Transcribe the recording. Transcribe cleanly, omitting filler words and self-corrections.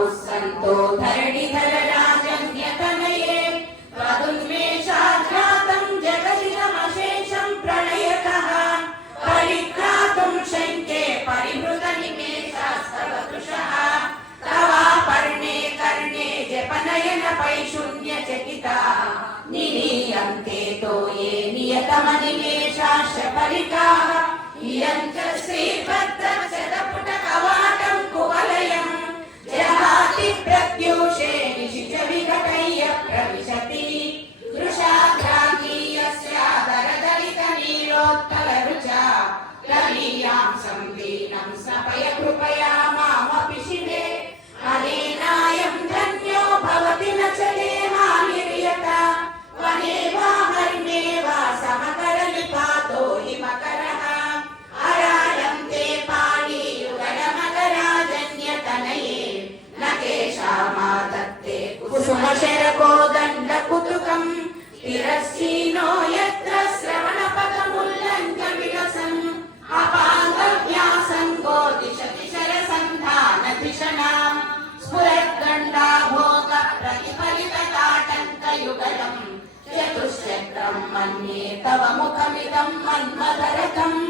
बाहुः सन्तो धरणिधर राजन्यतनये त्वदुन्मेषाज्ञातं जगदिदमशेषं प्रणयतः परिक्रातुं शङ्के परिहृतनिमेषास्तव दृशः तवापर्णे कर्णे जपनयन पैशून्यचकिता निनीयन्ते तो ये नियतमनिमेषाश्च परिकाः इयं च श्रीभद्रक्षदपुटकवाटं कुवलयं जहाति प्रत्यूषे निशिच विघटय्य प्रविशति दृशाग्राङ्गीयस्यादरदलितनीलोत्तररुचा कलीयां संलीनं स्नपय कृपया मामपि शिवे अनेनायं धन्यो भवति न चले हानिर्यता वने वा हर्मे वा समकरनिपातो हि मकरः अरायं ते पाणियुगलमकराजन्यतनये न केशामादत्ते कुसुमशरकोदण्डकुतुकं तिरस्सीनो यत्र श्रवणपथमुल्लङ्घ्यविलसन् अपाङ्गव्यासङ्गो दिशति शरसन्धानधिषणाम् स्फुरद्गण्डाभोग प्रतिफलितताटङ्कयुगलम् चतुश्चक्रं मन्ये तव मुखमिदं मन्मथरथम्